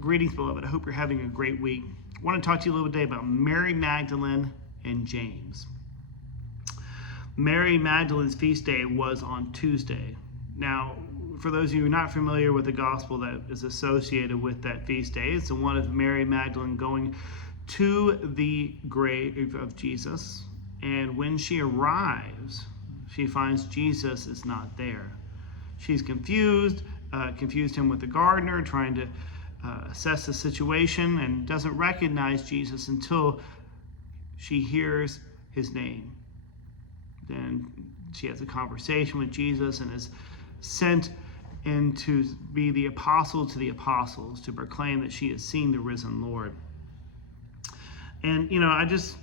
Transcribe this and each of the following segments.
Greetings, beloved. I hope you're having a great week. I want to talk to you a little bit today about Mary Magdalene and James. Mary Magdalene's feast day was on Tuesday. Now, for those of you who are not familiar with the gospel that is associated with that feast day, it's the one of Mary Magdalene going to the grave of Jesus. And when she arrives, she finds Jesus is not there. She's confused him with the gardener, trying to assess the situation, and doesn't recognize Jesus until she hears his name. Then she has a conversation with Jesus and is sent in to be the apostle to the apostles, to proclaim that she has seen the risen Lord. And, I just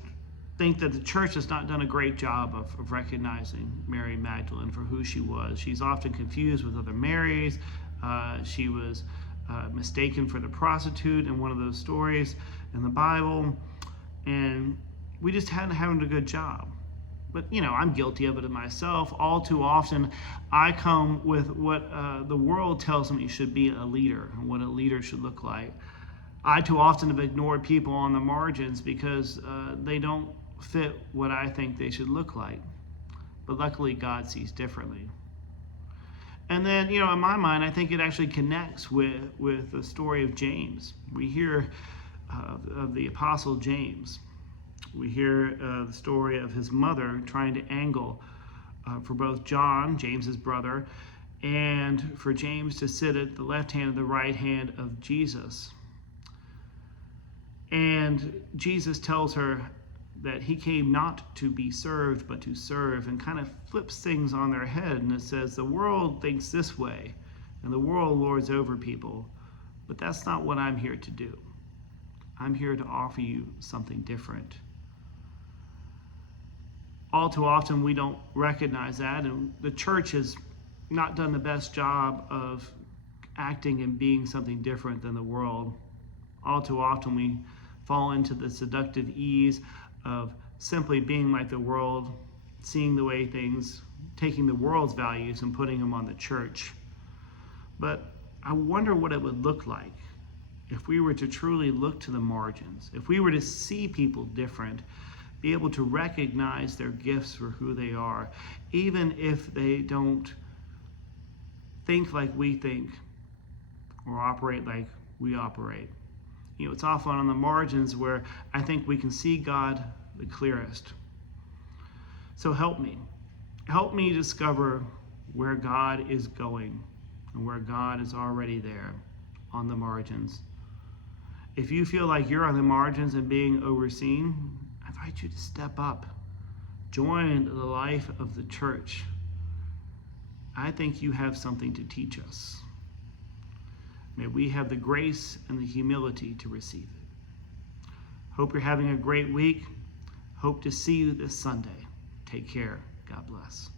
think that the church has not done a great job of recognizing Mary Magdalene for who she was. She's often confused with other Marys. She was mistaken for the prostitute in one of those stories in the Bible. And we just hadn't had a good job. But, I'm guilty of it myself. All too often, I come with what the world tells me should be a leader and what a leader should look like. I too often have ignored people on the margins because they don't fit what I think they should look like. But luckily, God sees differently. And then, in my mind, I think it actually connects with the story of James. We hear of the Apostle James. We hear the story of his mother trying to angle for both John, James's brother, and for James to sit at the left hand and the right hand of Jesus. And Jesus tells her that he came not to be served, but to serve, and kind of flips things on their head. And it says, the world thinks this way, and the world lords over people, but that's not what I'm here to do. I'm here to offer you something different. All too often, we don't recognize that, and the church has not done the best job of acting and being something different than the world. All too often, we fall into the seductive ease of simply being like the world, seeing the way things, taking the world's values and putting them on the church. But I wonder what it would look like if we were to truly look to the margins, if we were to see people different, be able to recognize their gifts for who they are, even if they don't think like we think or operate like we operate. It's often on the margins where I think we can see God the clearest. So help me. Help me discover where God is going and where God is already there on the margins. If you feel like you're on the margins and being overseen, I invite you to step up. Join the life of the church. I think you have something to teach us. May we have the grace and the humility to receive it. Hope you're having a great week. Hope to see you this Sunday. Take care. God bless.